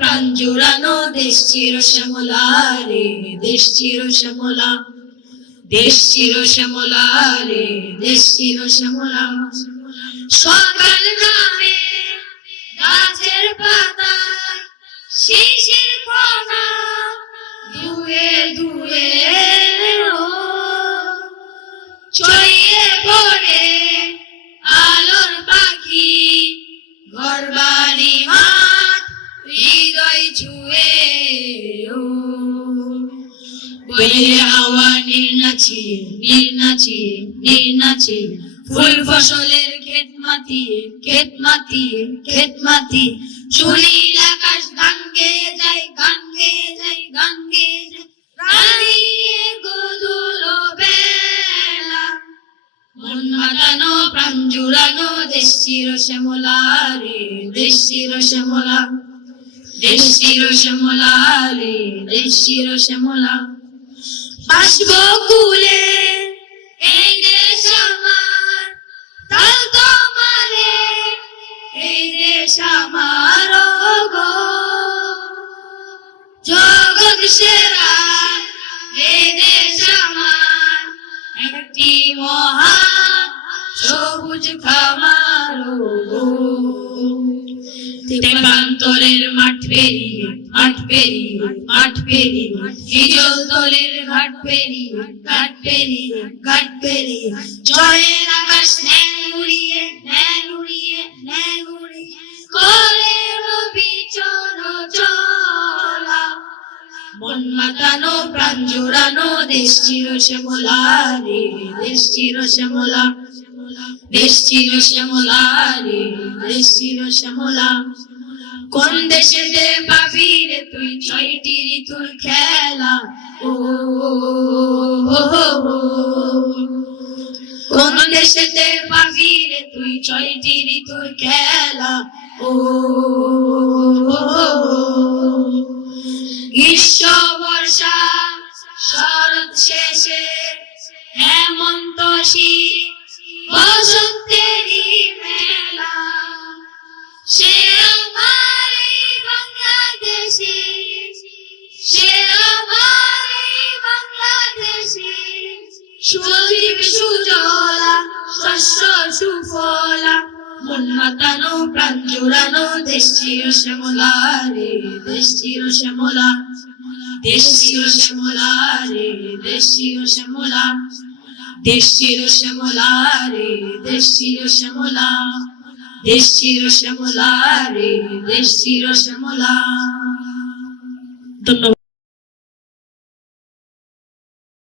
প্রাণ জুড়ানো দেশ চির শ্যামলা রে, দেশ চির শ্যামলা, দেশ চির শ্যামলা রে, দেশ চির শ্যামলা। সকাল নামে গাছের পাতা শিশির কণা ধুয়ে ধুয়ে ছড়িয়ে পড়ে আলোর পাখি, ঘর বাড়ি মাঠ হৃদয় ছুঁয়ে বইয়ে হাওয়া নির্নাচিয়ে নির্নাচিয়ে নির্নাচিয়ে ফুল ফসলের ক্ষেত মাতিয়ে ক্ষেত মাতিয়ে ক্ষেত মাতিয়ে সুনীল আকাশ গান গেয়ে যায় গান গেয়ে যায় গান গেয়ে যায় রানিয়ে গোধূল বেলা। মন মাতানো প্রাণ জুড়ানো দেশ চির শ্যামলা রে, দেশ চির শ্যামলা, দেশ চির শ্যামলা রে, দেশ চির শ্যামলা। বাষ্পকুলে এই দেশ আমার, তাল তোমারে এই দেশ আমার গো, জগৎ সেরা এই দেশ আমার, একটি মহা সবুজ খামার গো। তেপান্তরের মাঠ পেরিয়ে মাঠ পেরিয়ে মাঠ পেরিয়ে, হিজল তলের ঘাট পেরিয়ে ঘাট পেরিয়ে ঘাট পেরিয়ে, জয়ের আকাশ ন্যায় উড়িয়ে ন্যায় উড়িয়ে ন্যায় উড়িয়ে করে রবি চলা। মন মাতানো প্রাণ জোড়ানো দেশ চির শ্যামলা রে, দেশ চির শ্যামলা, দেশ চির শ্যামলা রে, দেশ চির শ্যামলা। কোন দেশেতে পাবি রে তুই ছয়টি ঋতুর খেলা, ও কোন দেশেতে পাবি রে তুই ছয়টি ঋতুর খেলা, ও গ্রীষ্ম বর্ষা শরৎ শেষে হেমন্ত শীত বসন্তেরই মেলা। সে আমার বাংলাদেশি, সে আমার বাংলাদেশি, সুজীব সুজলা শস্য সুফলা। মন মাতানো প্রাণ জোড়ানো দেশ চির শ্যামলা রে, দেশ চির শ্যামলা, দেশ চির শ্যামলা রে, দেশ চির শ্যামলা, দেশ চির শ্যামলা রে, দেশ চির শ্যামলা, দেশ চির শ্যামলা রে, দেশ চির শ্যামলা। ধন্যবাদ।